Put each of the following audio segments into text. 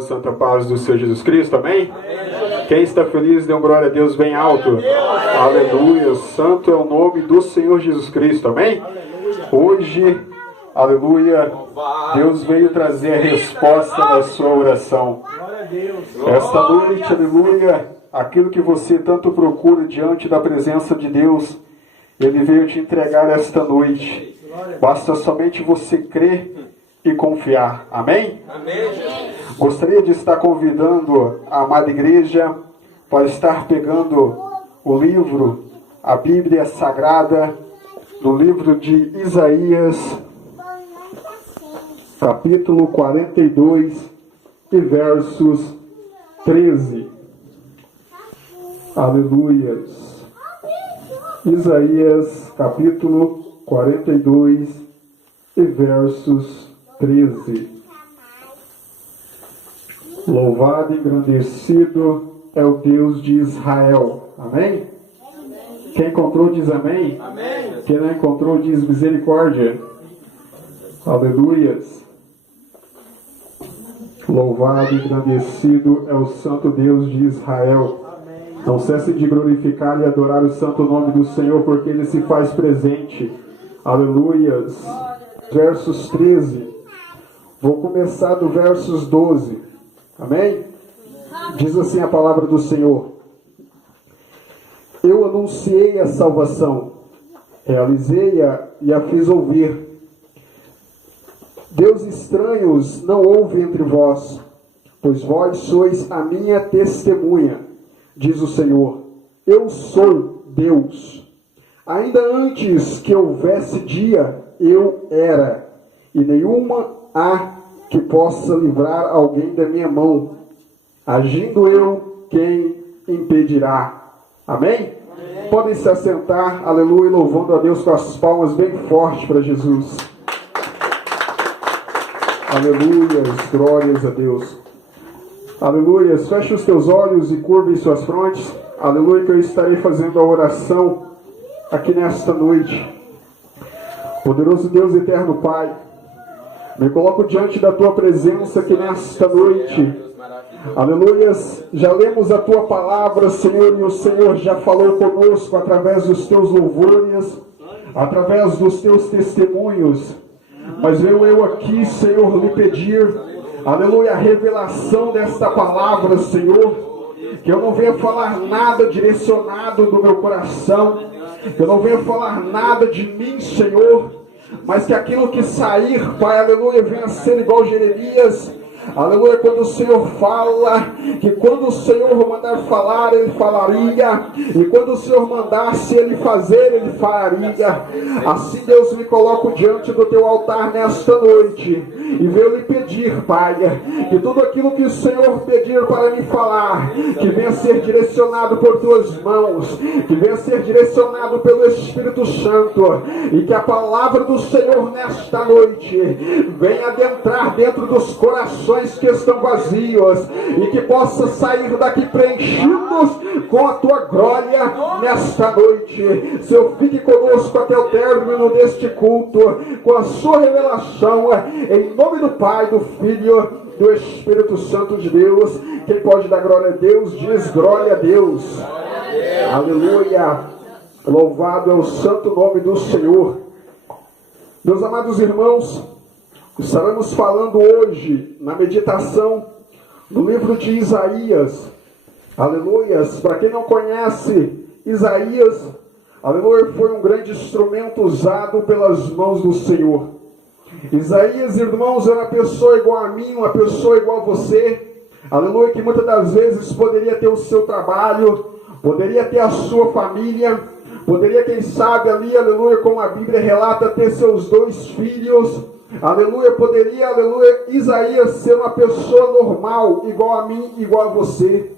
Santa paz do Senhor Jesus Cristo, amém? Quem está feliz, dê um glória a Deus bem alto. Aleluia. Santo é o nome do Senhor Jesus Cristo, amém? Hoje, aleluia, Deus veio trazer a resposta da sua oração. Esta noite, aleluia, aquilo que você tanto procura diante da presença de Deus, Ele veio te entregar esta noite. Basta somente você crer e confiar, amém? Amém. Gostaria de estar convidando a amada igreja para estar pegando o livro, a Bíblia Sagrada, no livro de Isaías, capítulo 42 e versos 13. Aleluias. Isaías, capítulo 42 e versos 13. Louvado e engrandecido é o Deus de Israel. Amém? Quem encontrou diz amém. Amém. Quem não encontrou diz misericórdia. Aleluias. Louvado e engrandecido é o santo Deus de Israel. Não cesse de glorificar e adorar o santo nome do Senhor, porque Ele se faz presente. Aleluias. Versos 13. Vou começar do versos 12. Amém? Diz assim a palavra do Senhor: Eu anunciei a salvação, realizei-a e a fiz ouvir. Deus estranhos não houve entre vós, pois vós sois a minha testemunha, diz o Senhor. Eu sou Deus. Ainda antes que houvesse dia, eu era, e nenhuma há que possa livrar alguém da minha mão. Agindo eu, quem impedirá? Amém? Amém. Podem se assentar, aleluia, louvando a Deus com as palmas bem fortes para Jesus. Aleluia, glórias a Deus. Aleluia, feche os teus olhos e curve suas frontes. Aleluia, que eu estarei fazendo a oração aqui nesta noite. Poderoso Deus, eterno Pai, me coloco diante da Tua presença aqui nesta noite. Aleluias, já lemos a Tua palavra, Senhor, e o Senhor já falou conosco através dos Teus louvores, através dos Teus testemunhos. Mas venho eu aqui, Senhor, lhe pedir, aleluia, a revelação desta palavra, Senhor, que eu não venha falar nada direcionado do meu coração, que eu não venha falar nada de mim, Senhor, mas que aquilo que sair, Pai, aleluia, venha ser igual Jeremias, aleluia, quando o Senhor fala, que quando o Senhor mandar falar, Ele falaria, e quando o Senhor mandasse Ele fazer, Ele faria. Assim, Deus, me coloco diante do Teu altar nesta noite, e venho lhe pedir, Pai, que tudo aquilo que o Senhor pedir para me falar, que venha ser direcionado por Tuas mãos, que venha ser direcionado pelo Espírito Santo, e que a palavra do Senhor nesta noite venha adentrar dentro dos corações que estão vazios, e que possa sair daqui preenchidos com a Tua glória nesta noite. Senhor, fique conosco até o término deste culto, com a Sua revelação, em nome do Pai, do Filho, do Espírito Santo de Deus. Quem pode dar glória a Deus, diz glória a Deus. Aleluia. Louvado é o santo nome do Senhor. Meus amados irmãos, estaremos falando hoje, na meditação, no livro de Isaías. Aleluias. Para quem não conhece, Isaías, aleluia, foi um grande instrumento usado pelas mãos do Senhor. Isaías, irmãos, era uma pessoa igual a mim, uma pessoa igual a você. Aleluia, que muitas das vezes poderia ter o seu trabalho, poderia ter a sua família, poderia, quem sabe, ali, aleluia, como a Bíblia relata, ter seus 2 filhos. Aleluia, poderia, aleluia, Isaías ser uma pessoa normal, igual a mim, igual a você.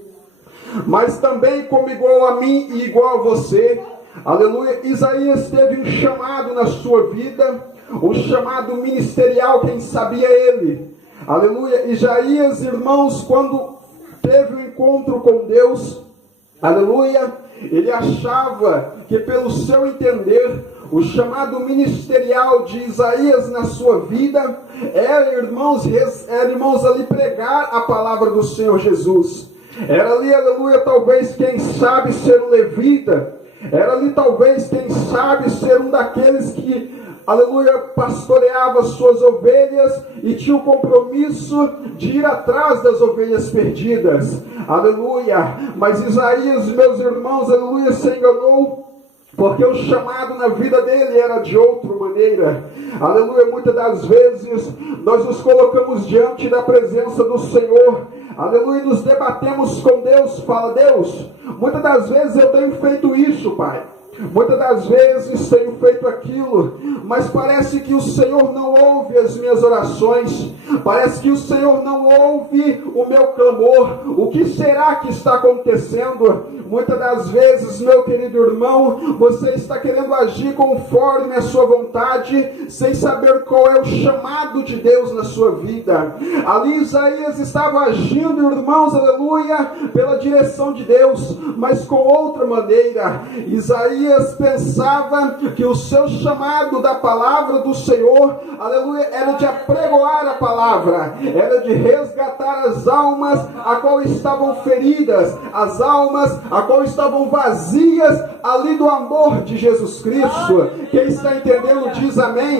Mas também como igual a mim e igual a você, aleluia, Isaías teve um chamado na sua vida, um chamado ministerial, quem sabia ele. Aleluia, Isaías, irmãos, quando teve um encontro com Deus, aleluia, ele achava que pelo seu entender, o chamado ministerial de Isaías na sua vida era, irmãos, ali pregar a palavra do Senhor Jesus. Era ali, aleluia, talvez, quem sabe, ser um levita. Era ali, talvez, quem sabe, ser um daqueles que, aleluia, pastoreava suas ovelhas e tinha o compromisso de ir atrás das ovelhas perdidas. Aleluia. Mas Isaías, meus irmãos, aleluia, se enganou, porque o chamado na vida dele era de outra maneira. Aleluia. Muitas das vezes nós nos colocamos diante da presença do Senhor, aleluia, e nos debatemos com Deus. Fala: Deus, muitas das vezes eu tenho feito isso, Pai. Muitas das vezes tenho feito aquilo, mas parece que o Senhor não ouve as minhas orações, parece que o Senhor não ouve o meu clamor. O que será que está acontecendo? Muitas das vezes, meu querido irmão, você está querendo agir conforme a sua vontade, sem saber qual é o chamado de Deus na sua vida. Ali Isaías estava agindo, irmãos, aleluia, pela direção de Deus, mas com outra maneira. Isaías pensava que o seu chamado da palavra do Senhor, aleluia, era de apregoar a palavra, era de resgatar as almas a qual estavam feridas, as almas a qual estavam vazias ali do amor de Jesus Cristo. Quem está entendendo diz amém.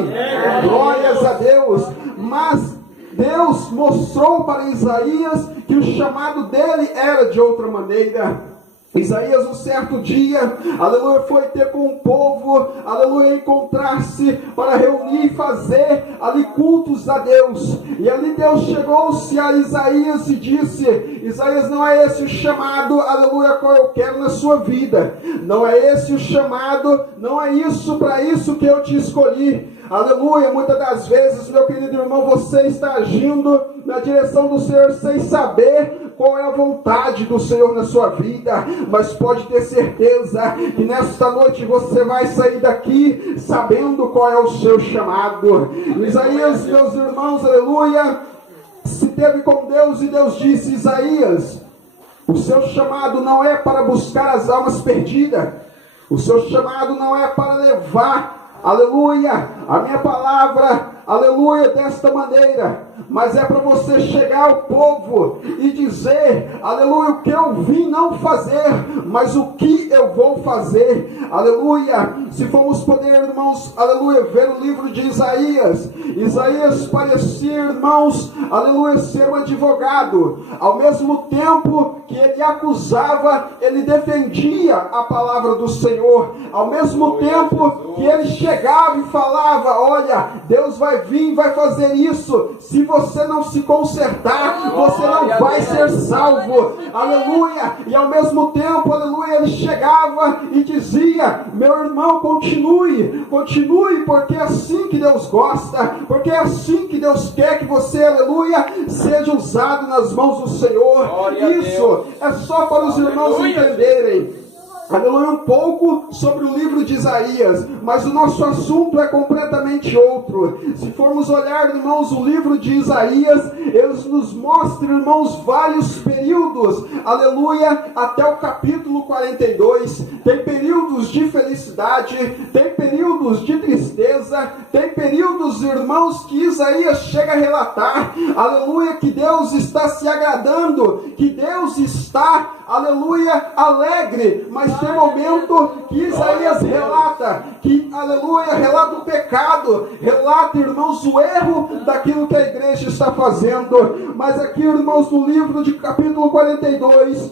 Glórias a Deus. Mas Deus mostrou para Isaías que o chamado dele era de outra maneira. Isaías, um certo dia, aleluia, foi ter com o povo, aleluia, encontrar-se para reunir e fazer ali cultos a Deus. E ali Deus chegou-se a Isaías e disse: Isaías, não é esse o chamado, aleluia, qual eu quero na sua vida. Não é esse o chamado, não é isso, para isso que eu te escolhi. Aleluia. Muitas das vezes, meu querido irmão, você está agindo na direção do Senhor sem saber qual é a vontade do Senhor na sua vida, mas pode ter certeza que nesta noite você vai sair daqui sabendo qual é o seu chamado. Isaías, meus irmãos, aleluia, se teve com Deus e Deus disse: Isaías, o seu chamado não é para buscar as almas perdidas, o seu chamado não é para levar, aleluia, a minha palavra, aleluia, desta maneira, mas é para você chegar ao povo e dizer, aleluia, o que eu vim não fazer, mas o que eu vou fazer, aleluia. Se formos poder, irmãos, aleluia, ver o livro de Isaías, Isaías parecia, irmãos, aleluia, ser um advogado. Ao mesmo tempo que ele acusava, ele defendia a palavra do Senhor. Ao mesmo tempo que ele chegava e falava: olha, Deus vai vir e vai fazer isso. Se você não se consertar, você não vai ser salvo. Aleluia. E ao mesmo tempo, aleluia, ele chegava e dizia: meu irmão, continue, porque é assim que Deus gosta, porque é assim que Deus quer que você, aleluia, seja usado nas mãos do Senhor. Isso é só para os irmãos entenderem, aleluia, um pouco sobre o livro de Isaías, mas o nosso assunto é completamente outro. Se formos olhar, irmãos, o livro de Isaías, eles nos mostram, irmãos, vários períodos, aleluia, até o capítulo 42, tem períodos de felicidade, tem períodos de tristeza, tem períodos, irmãos, que Isaías chega a relatar, aleluia, que Deus está se agradando, que Deus está, aleluia, alegre, mas tem momento que Isaías relata, que, aleluia, relata o pecado, relata, irmãos, o erro daquilo que a igreja está fazendo. Mas aqui, irmãos, no livro de capítulo 42,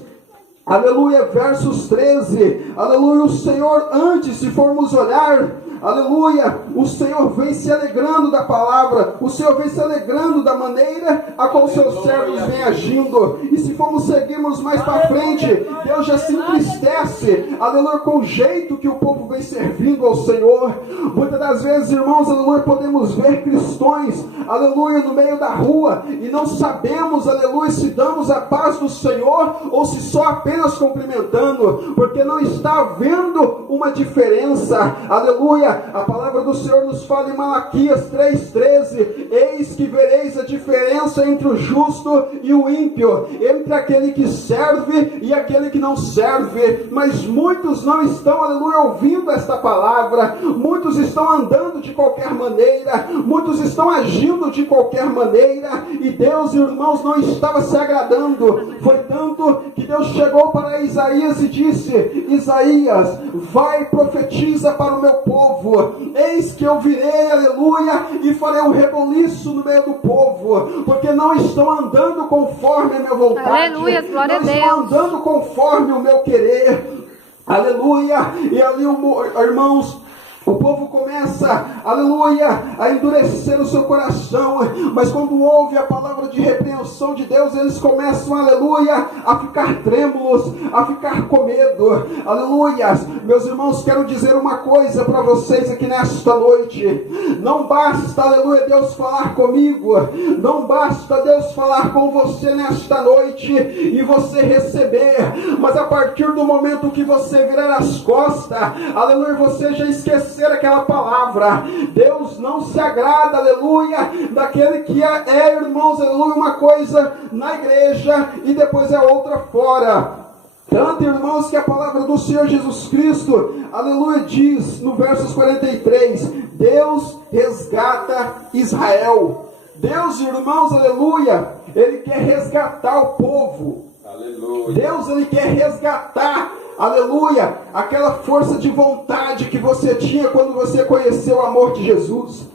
aleluia, versos 13, aleluia, o Senhor, antes, se formos olhar, aleluia, o Senhor vem se alegrando da palavra, o Senhor vem se alegrando da maneira a qual seus servos vêm agindo. E se formos seguirmos mais para frente, Deus já se entristece, aleluia, com o jeito que o povo vem servindo ao Senhor. Muitas das vezes, irmãos, aleluia, podemos ver cristãos, aleluia, no meio da rua, e não sabemos, aleluia, se damos a paz do Senhor, ou se só apenas cumprimentando, porque não está havendo uma diferença, aleluia. aleluia, a palavra do Senhor nos fala em Malaquias 3,13, eis que vereis a diferença entre o justo e o ímpio, entre aquele que serve e aquele que não serve, mas muitos não estão, aleluia, ouvindo esta palavra, muitos estão andando de qualquer maneira, muitos estão agindo de qualquer maneira, e Deus, irmãos, não estava se agradando. Foi tanto que Deus chegou para Isaías e disse: Isaías, vai, profetiza para o meu povo, eis que eu virei, aleluia, e farei um reboliço no meio do povo, porque não estão andando conforme a minha vontade, aleluia, glória a Deus, não estão andando conforme o meu querer, aleluia. E ali, irmãos, o povo começa, aleluia, a endurecer o seu coração, mas quando ouve a palavra de repreensão de Deus, eles começam, aleluia, a ficar trêmulos, a ficar com medo, aleluia. Meus irmãos, quero dizer uma coisa para vocês aqui nesta noite: não basta, aleluia, Deus falar comigo, não basta Deus falar com você nesta noite e você receber, mas a partir do momento que você virar as costas, aleluia, você já esqueceu aquela palavra. Deus não se agrada, aleluia, daquele que é, irmãos, aleluia, uma coisa na igreja e depois é outra fora. Tanto, irmãos, que a palavra do Senhor Jesus Cristo, aleluia, diz no versos 43, Deus resgata Israel. Deus, irmãos, aleluia, Ele quer resgatar o povo. Aleluia. Deus, Ele quer resgatar, aleluia, aquela força de vontade que você tinha quando você conheceu o amor de Jesus.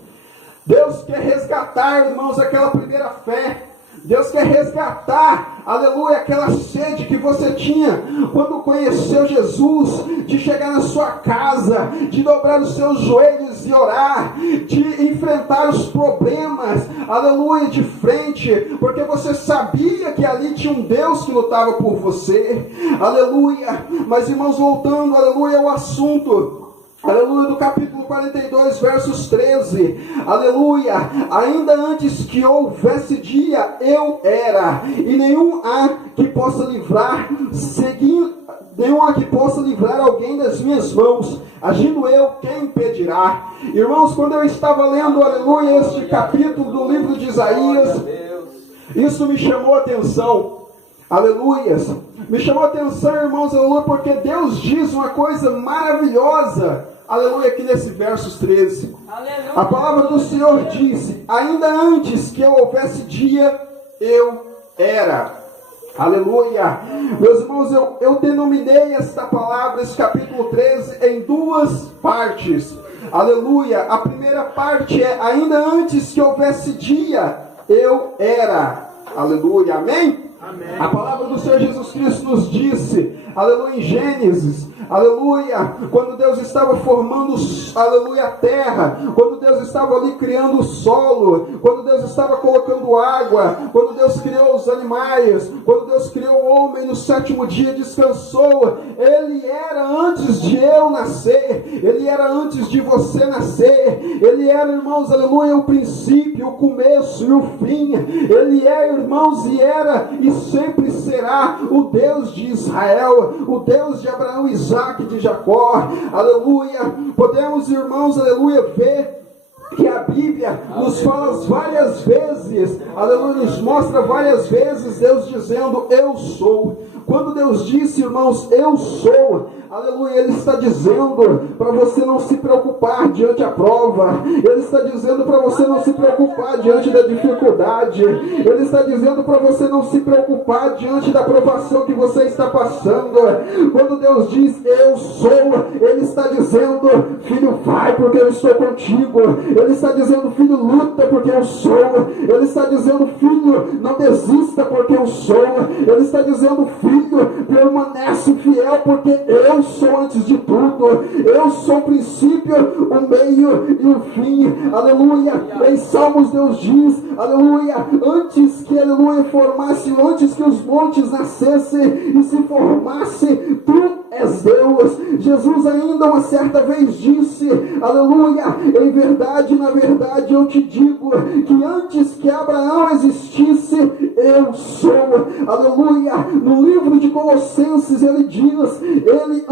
Deus quer resgatar, irmãos, aquela primeira fé. Deus quer resgatar, aleluia, aquela sede que você tinha quando conheceu Jesus, de chegar na sua casa, de dobrar os seus joelhos e orar, de enfrentar os problemas, aleluia, de frente, porque você sabia que ali tinha um Deus que lutava por você, aleluia. Mas, irmãos, voltando, aleluia, ao assunto, aleluia, do capítulo 42, versos 13, aleluia, ainda antes que houvesse dia, eu era, e nenhum há que possa livrar, nenhum há que possa livrar alguém das minhas mãos, agindo eu, quem impedirá? Irmãos, quando eu estava lendo, aleluia, este capítulo do livro de Isaías, isso me chamou a atenção, aleluias, me chamou a atenção, irmãos, aleluia, porque Deus diz uma coisa maravilhosa, aleluia, aqui nesse versos 13. Aleluia. A palavra do Senhor disse: ainda antes que eu houvesse dia, eu era. Aleluia. Meus irmãos, eu denominei esta palavra, esse capítulo 13, em duas partes. Aleluia. A primeira parte é: ainda antes que houvesse dia, eu era. Aleluia. Amém? Amém. A palavra do Senhor Jesus Cristo nos disse, aleluia, em Gênesis, aleluia, quando Deus estava formando, aleluia, a terra, quando Deus estava ali criando o solo, quando Deus estava colocando água, quando Deus criou os animais, quando Deus criou o homem, no sétimo dia descansou. Ele era antes de eu nascer, Ele era antes de você nascer, Ele era, irmãos, aleluia, o princípio, o começo e o fim. Ele é, irmãos, e era e sempre será o Deus de Israel, o Deus de Abraão, Isaac e de Jacó. Aleluia. Podemos, irmãos, aleluia, ver que a Bíblia nos fala várias vezes, aleluia, nos mostra várias vezes Deus dizendo: eu sou. Quando Deus disse, irmãos, eu sou, aleluia, Ele está dizendo para você não se preocupar diante da prova, Ele está dizendo para você não se preocupar diante da dificuldade, Ele está dizendo para você não se preocupar diante da provação que você está passando. Quando Deus diz eu sou, Ele está dizendo: filho, vai porque eu estou contigo. Ele está dizendo: filho, luta porque eu sou. Ele está dizendo: filho, não desista porque eu sou. Ele está dizendo: filho, permanece fiel porque eu sou antes de tudo. Eu sou o princípio, o meio e o fim. Aleluia. Em Salmos Deus diz, aleluia, antes que, aleluia, formasse, antes que os montes nascessem e se formasse, tu és Deus. Jesus ainda uma certa vez disse, aleluia, em verdade, na verdade eu te digo que antes que Abraão existisse, eu sou. Aleluia. No livro de Colossenses ele diz, ele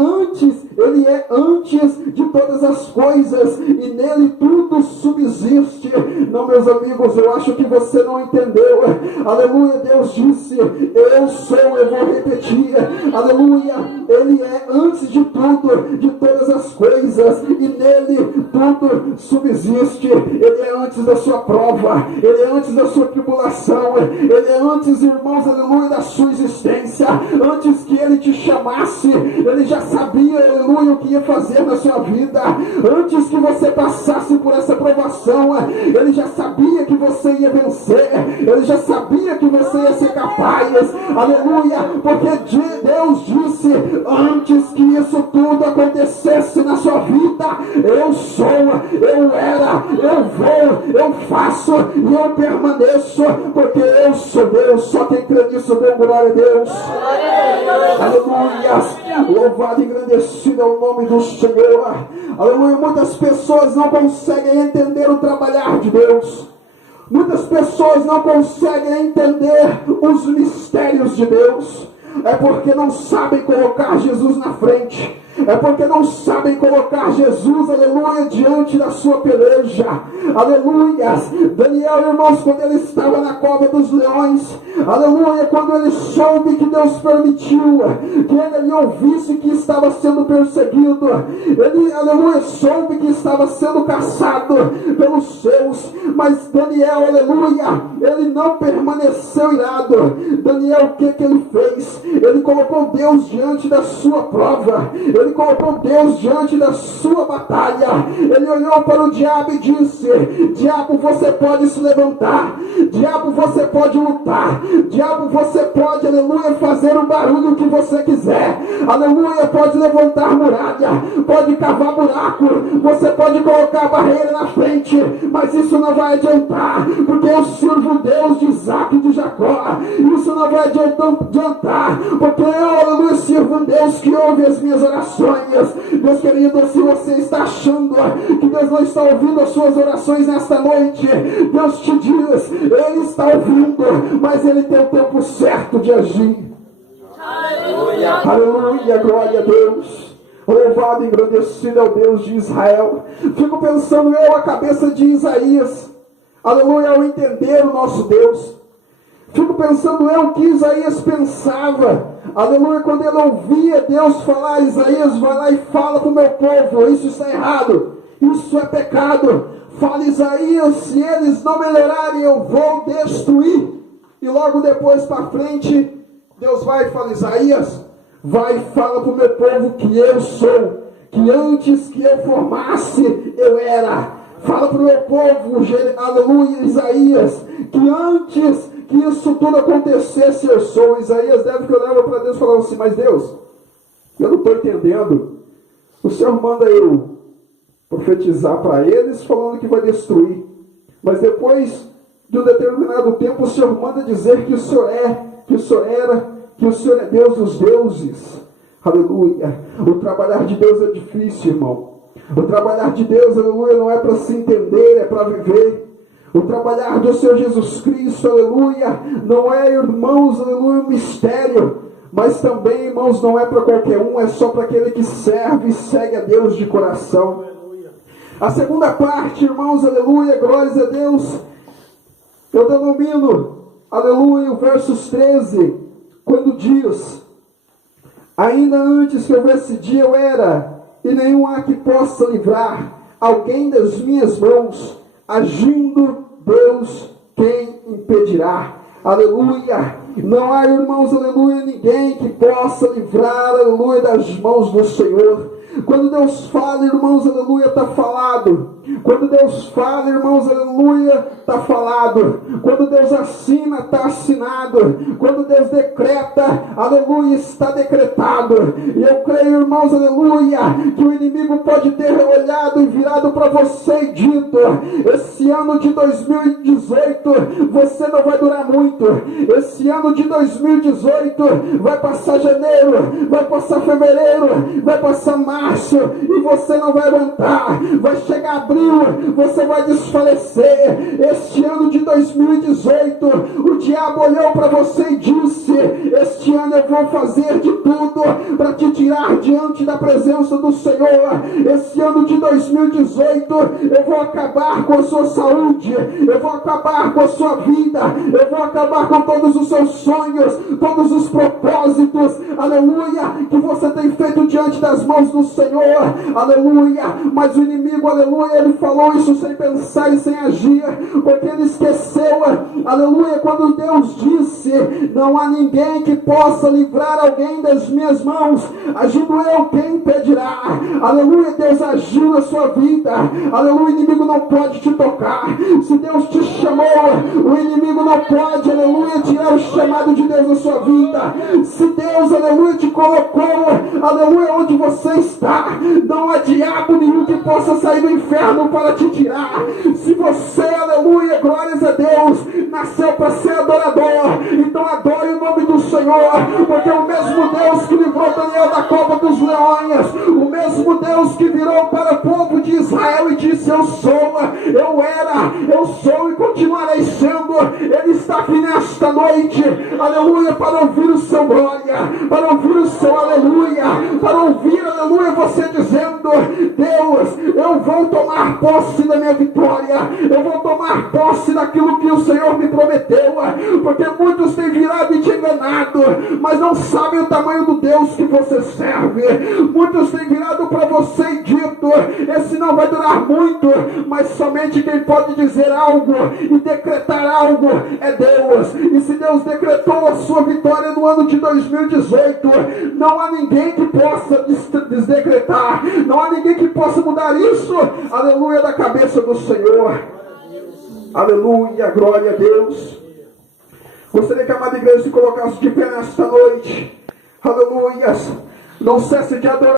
Ele é antes de todas as coisas, e nele tudo subsiste. Não, meus amigos, eu acho que você não entendeu. Aleluia, Deus disse, eu sou, eu vou repetir, aleluia, Ele é antes de tudo, de todas as coisas, e nele tudo subsiste. Ele é antes da sua prova, Ele é antes da sua tribulação, Ele é antes, irmãos, aleluia, da sua existência. Antes que Ele te chamasse, Ele já sabia, aleluia, o que ia fazer na sua vida. Antes que você passasse por essa provação, Ele já sabia que você ia vencer, Ele já sabia que você ia ser capaz, aleluia, porque Deus disse, antes que isso tudo acontecesse na sua vida, eu sou, eu era, eu vou, eu faço e eu permaneço, porque eu sou Deus. Só quem crê nisso, dê glória a Deus. Aleluia, louvado e engrandecido é o nome do Senhor. Aleluia, muitas pessoas não conseguem entender o trabalhar de Deus. Muitas pessoas não conseguem entender os mistérios de Deus. É porque não sabem colocar Jesus na frente. É porque não sabem colocar Jesus, aleluia, diante da sua peleja. Aleluia. Daniel, irmãos, quando ele estava na cova dos leões, aleluia, quando ele soube que Deus permitiu que ele ouvisse que estava sendo perseguido, ele, aleluia, soube que estava sendo caçado pelos seus, mas Daniel, aleluia, ele não permaneceu irado. Daniel, o que ele fez? Ele colocou Deus diante da sua prova. Ele colocou Deus diante da sua batalha. Ele olhou para o diabo e disse: diabo, você pode se levantar. Diabo, você pode lutar. Diabo, você pode, aleluia, fazer o barulho que você quiser. Aleluia, pode levantar muralha, pode cavar buraco, você pode colocar barreira na frente, mas isso não vai adiantar, porque eu sirvo o Deus de Isaac e de Jacó. Isso não vai adiantar, porque eu, aleluia, sirvo um Deus que ouve as minhas orações. Meus queridos, se você está achando que Deus não está ouvindo as suas orações nesta noite, Deus te diz, Ele está ouvindo, mas Ele tem o tempo certo de agir. Aleluia, aleluia, glória a Deus. Louvado e engrandecido é o Deus de Israel. Fico pensando a cabeça de Isaías, aleluia, ao entender o nosso Deus. Fico pensando o que Isaías pensava, aleluia, quando ele ouvia Deus falar: Isaías, vai lá e fala para o meu povo, isso está errado, isso é pecado. Fala, Isaías, se eles não melhorarem, eu vou destruir. E logo depois para frente, Deus vai e fala: Isaías, vai e fala para o meu povo que eu sou, que antes que eu formasse, eu era. Fala para o meu povo, aleluia, Isaías, que antes que isso tudo acontecesse, eu sou. Isaías deve que olhava para Deus e falava assim: mas Deus, eu não estou entendendo. O Senhor manda eu profetizar para eles falando que vai destruir, mas depois de um determinado tempo o Senhor manda dizer que o Senhor é, que o Senhor era, que o Senhor é Deus dos deuses. Aleluia. O trabalhar de Deus é difícil, irmão. O trabalhar de Deus, aleluia, não é para se entender, é para viver. O trabalhar do Senhor Jesus Cristo, aleluia, não é, irmãos, aleluia, um mistério, mas também, irmãos, não é para qualquer um, é só para aquele que serve e segue a Deus de coração. Aleluia. A segunda parte, irmãos, aleluia, glórias a Deus, eu denomino, aleluia, o versos 13, quando diz: ainda antes que houvesse dia eu era, e nenhum há que possa livrar alguém das minhas mãos. Agindo Deus, quem impedirá? Aleluia. Não há, irmãos, aleluia, ninguém que possa livrar, aleluia, das mãos do Senhor. Quando Deus fala, irmãos, aleluia, está falado. Quando Deus fala, irmãos, aleluia, está falado. Quando Deus assina, está assinado. Quando Deus decreta, aleluia, está decretado. E eu creio, irmãos, aleluia, que o inimigo pode ter olhado e virado para você e dito: esse ano de 2018, você não vai durar muito. Esse ano de 2018 vai passar janeiro, vai passar fevereiro, vai passar março, e você não vai aguentar. Vai chegar abril, você vai desfalecer. Este ano de 2018, o diabo olhou para você e disse: este ano eu vou fazer de tudo para te tirar diante da presença do Senhor. Esse ano de 2018, eu vou acabar com a sua saúde, eu vou acabar com a sua vida, eu vou acabar com todos os seus sonhos, todos os propósitos, aleluia, que você tem feito diante das mãos do Senhor, aleluia. Mas o inimigo, aleluia, ele falou isso sem pensar e sem agir, porque ele esqueceu, aleluia, quando Deus disse: não há ninguém que possa livrar alguém das minhas mãos, agindo eu, quem impedirá? Aleluia. Deus agiu na sua vida, aleluia. O inimigo não pode te tocar. Se Deus te chamou, o inimigo não pode, aleluia, tirar o chamado de Deus na sua vida. Se Deus, aleluia, te colocou, aleluia, onde você está, não há diabo nenhum que possa sair do inferno para te tirar. Se você, aleluia, glórias a Deus, nasceu para ser adorador, então adore o nome do Senhor, porque o mesmo Deus que livrou Daniel da cova dos leões, o mesmo Deus que virou para o povo de Israel e disse: eu sou, eu era, eu sou e continuarei sendo. Ele está aqui nesta noite, aleluia, para ouvir o seu glória, para ouvir o seu aleluia, para ouvir, aleluia, você dizendo: Deus, eu vou tomar posse da minha vitória, eu vou tomar posse daquilo que o Senhor me prometeu, porque muitos têm virado e te enganado, mas não sabem o tamanho do Deus que você serve. Muitos têm virado para você e dito: esse não vai durar muito, mas somente quem pode dizer algo e decretar algo é Deus. E se Deus decretou a sua vitória no ano de 2018, não há ninguém que possa desdecretar, não há ninguém que possa mudar isso, aleluia, da cabeça do Senhor. Aleluia, glória a Deus. Gostaria que a amada igreja se colocasse de pé nesta noite. Aleluia. Não cesse de adorar.